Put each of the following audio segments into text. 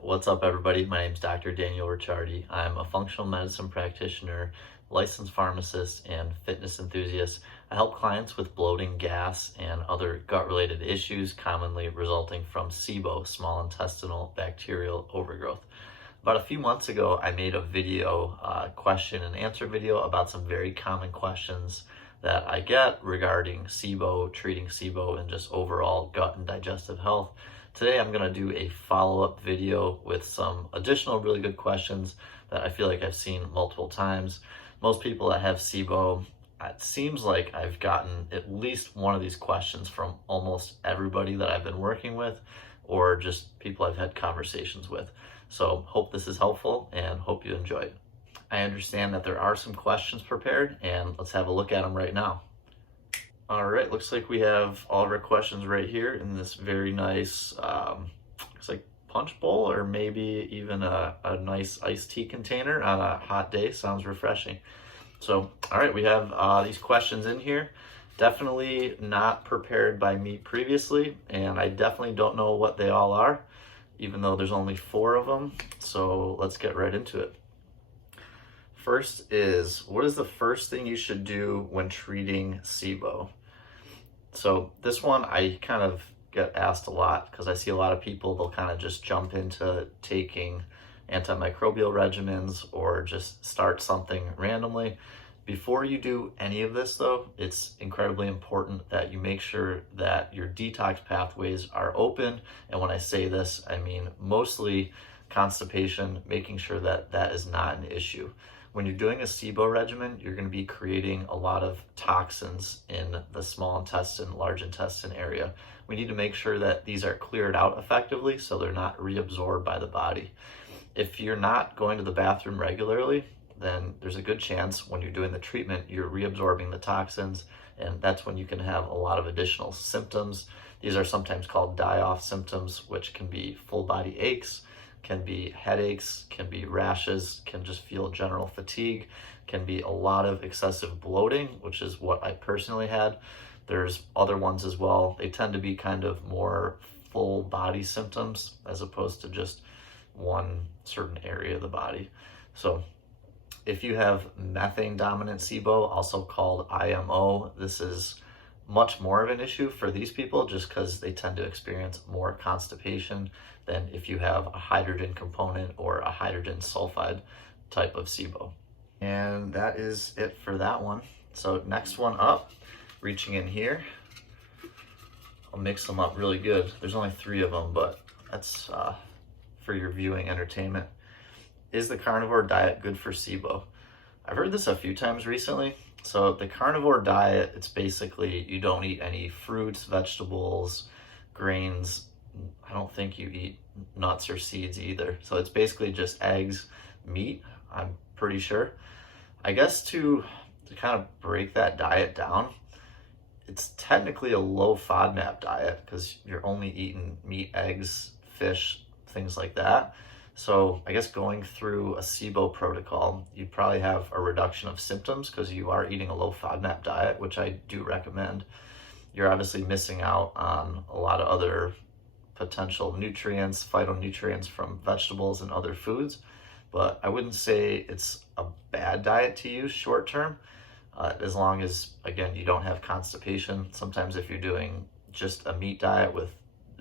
What's up, everybody? My name is Dr. Daniel Ricciardi. I'm a functional medicine practitioner, licensed pharmacist, and fitness enthusiast. I help clients with bloating, gas, and other gut-related issues commonly resulting from SIBO, small intestinal bacterial overgrowth. About a few months ago, I made a video, question and answer video about some very common questions that I get regarding SIBO, treating SIBO, and just overall gut and digestive health. Today I'm going to do a follow-up video with some additional really good questions that I feel like I've seen multiple times. Most people that have SIBO, it seems like I've gotten at least one of these questions from almost everybody that I've been working with, or just people I've had conversations with. So hope this is helpful and hope you enjoy it. I understand that there are some questions prepared, and let's have a look at them right now. All right, looks like we have all of our questions right here in this very nice, looks like punch bowl, or maybe even a nice iced tea container on a hot day. Sounds refreshing. So, all right, we have these questions in here. Definitely not prepared by me previously, and I definitely don't know what they all are, even though there's only 4 of them. So let's get right into it. First is, what is the first thing you should do when treating SIBO? So this one I kind of get asked a lot because I see a lot of people, they'll kind of just jump into taking antimicrobial regimens or just start something randomly. Before you do any of this though, it's incredibly important that you make sure that your detox pathways are open. And when I say this, I mean mostly constipation, making sure that that is not an issue. When you're doing a SIBO regimen, you're going to be creating a lot of toxins in the small intestine, large intestine area. We need to make sure that these are cleared out effectively so they're not reabsorbed by the body. If you're not going to the bathroom regularly, then there's a good chance when you're doing the treatment, you're reabsorbing the toxins, and that's when you can have a lot of additional symptoms. These are sometimes called die-off symptoms, which can be full body aches, can be headaches, can be rashes, can just feel general fatigue, can be a lot of excessive bloating, which is what I personally had. There's other ones as well. They tend to be kind of more full body symptoms as opposed to just one certain area of the body. So if you have methane dominant SIBO, also called IMO, this is much more of an issue for these people just because they tend to experience more constipation than if you have a hydrogen component or a hydrogen sulfide type of SIBO. And that is it for that one. So next one up, reaching in here, I'll mix them up really good. There's only 3 of them, but that's for your viewing entertainment. Is the carnivore diet good for SIBO? I've heard this a few times recently. So the carnivore diet, it's basically you don't eat any fruits, vegetables, grains. I don't think you eat nuts or seeds either. So it's basically just eggs, meat, I'm pretty sure. I guess to kind of break that diet down, it's technically a low FODMAP diet because you're only eating meat, eggs, fish, things like that. So I guess going through a SIBO protocol, you'd probably have a reduction of symptoms because you are eating a low FODMAP diet, which I do recommend. You're obviously missing out on a lot of other potential nutrients, phytonutrients from vegetables and other foods, but I wouldn't say it's a bad diet to use short term, as long as, again, you don't have constipation. Sometimes if you're doing just a meat diet with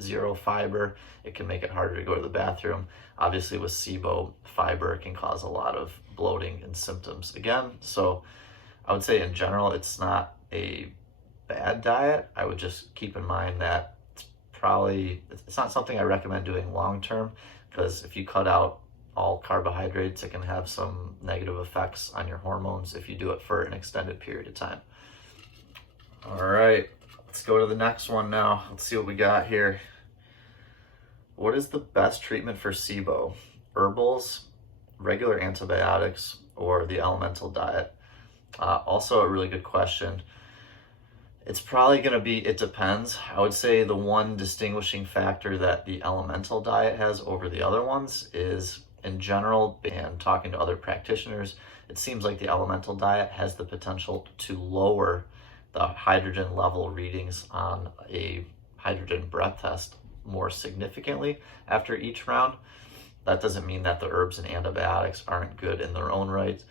0 fiber, it can make it harder to go to the bathroom. Obviously with SIBO, fiber can cause a lot of bloating and symptoms again. So I would say in general, it's not a bad diet. I would just keep in mind that it's not something I recommend doing long term, because if you cut out all carbohydrates, it can have some negative effects on your hormones if you do it for an extended period of time. All right, let's go to the next one now. Let's see what we got here. What is the best treatment for SIBO? Herbals, regular antibiotics, or the elemental diet? Also a really good question. It's probably going to be, it depends. I would say the one distinguishing factor that the elemental diet has over the other ones is, in general, and talking to other practitioners, it seems like the elemental diet has the potential to lower the hydrogen level readings on a hydrogen breath test more significantly after each round. that doesn't mean that the herbs and antibiotics aren't good in their own right.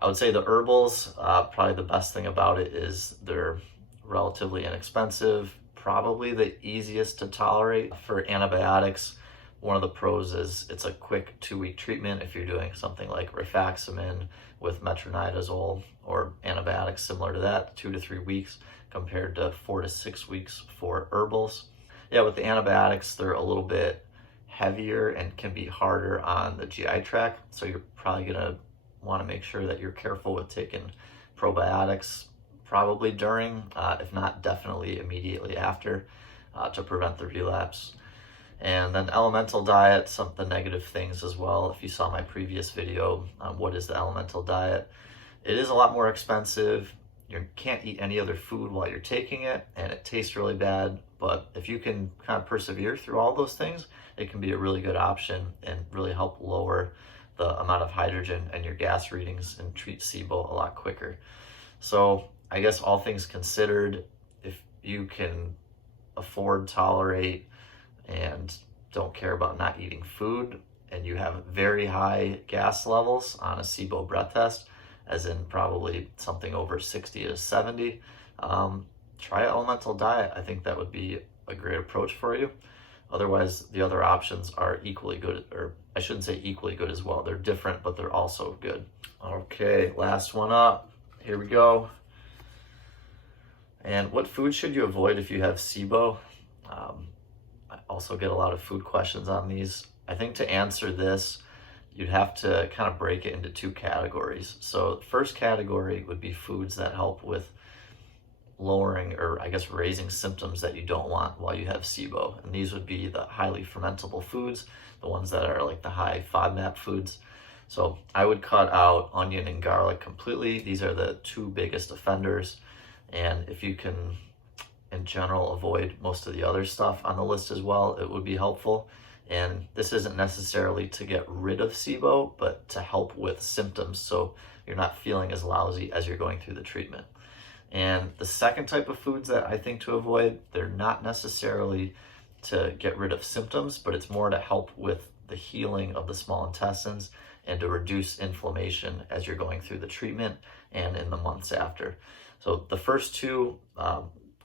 I would say the herbals, probably the best thing about it is they're relatively inexpensive, probably the easiest to tolerate. For antibiotics, one of the pros is it's a quick 2-week treatment if you're doing something like rifaximin with metronidazole or antibiotics similar to that, 2 to 3 weeks compared to 4 to 6 weeks for herbals. Yeah, with the antibiotics, they're a little bit heavier and can be harder on the GI tract, so you're probably gonna want to make sure that you're careful with taking probiotics probably during, if not definitely immediately after, to prevent the relapse. And then elemental diet, some of the negative things as well. If you saw my previous video on what is the elemental diet, it is a lot more expensive. You can't eat any other food while you're taking it, and it tastes really bad. But if you can kind of persevere through all those things, it can be a really good option and really help lower the amount of hydrogen in your gas readings and treat SIBO a lot quicker. So I guess all things considered, if you can afford, tolerate, and don't care about not eating food, and you have very high gas levels on a SIBO breath test, as in probably something over 60 to 70, try an elemental diet. I think that would be a great approach for you. Otherwise, the other options are equally good, or I shouldn't say equally good as well. They're different, but they're also good. Okay, last one up. Here we go. And what food should you avoid if you have SIBO? I also get a lot of food questions on these. I think to answer this, you'd have to kind of break it into 2 categories. So the first category would be foods that help with lowering, or I guess raising, symptoms that you don't want while you have SIBO. And these would be the highly fermentable foods, the ones that are like the high FODMAP foods. So I would cut out onion and garlic completely. These are the 2 biggest offenders. And if you can, in general, avoid most of the other stuff on the list as well, it would be helpful. And this isn't necessarily to get rid of SIBO, but to help with symptoms so you're not feeling as lousy as you're going through the treatment. And the second type of foods that I think to avoid, they're not necessarily to get rid of symptoms, but it's more to help with the healing of the small intestines and to reduce inflammation as you're going through the treatment and in the months after. So the first 2,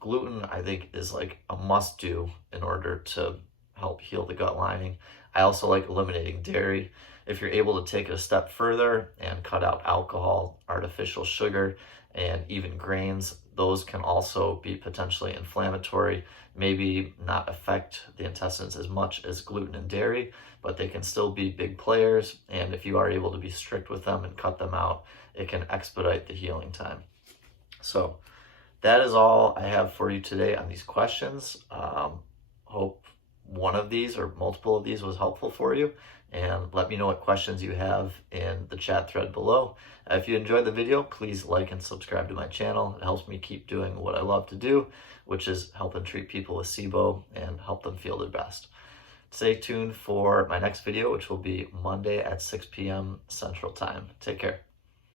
gluten, I think, is like a must do in order to help heal the gut lining. I also like eliminating dairy. If you're able to take it a step further and cut out alcohol, artificial sugar, and even grains, those can also be potentially inflammatory, maybe not affect the intestines as much as gluten and dairy, but they can still be big players. And if you are able to be strict with them and cut them out, it can expedite the healing time. So that is all I have for you today on these questions. Hope one of these or multiple of these was helpful for you, and let me know what questions you have in the chat thread below. If you enjoyed the video, please like and subscribe to my channel. It helps me keep doing what I love to do, which is help and treat people with SIBO and help them feel their best. Stay tuned for my next video, which will be Monday at 6 p.m. Central Time. Take care.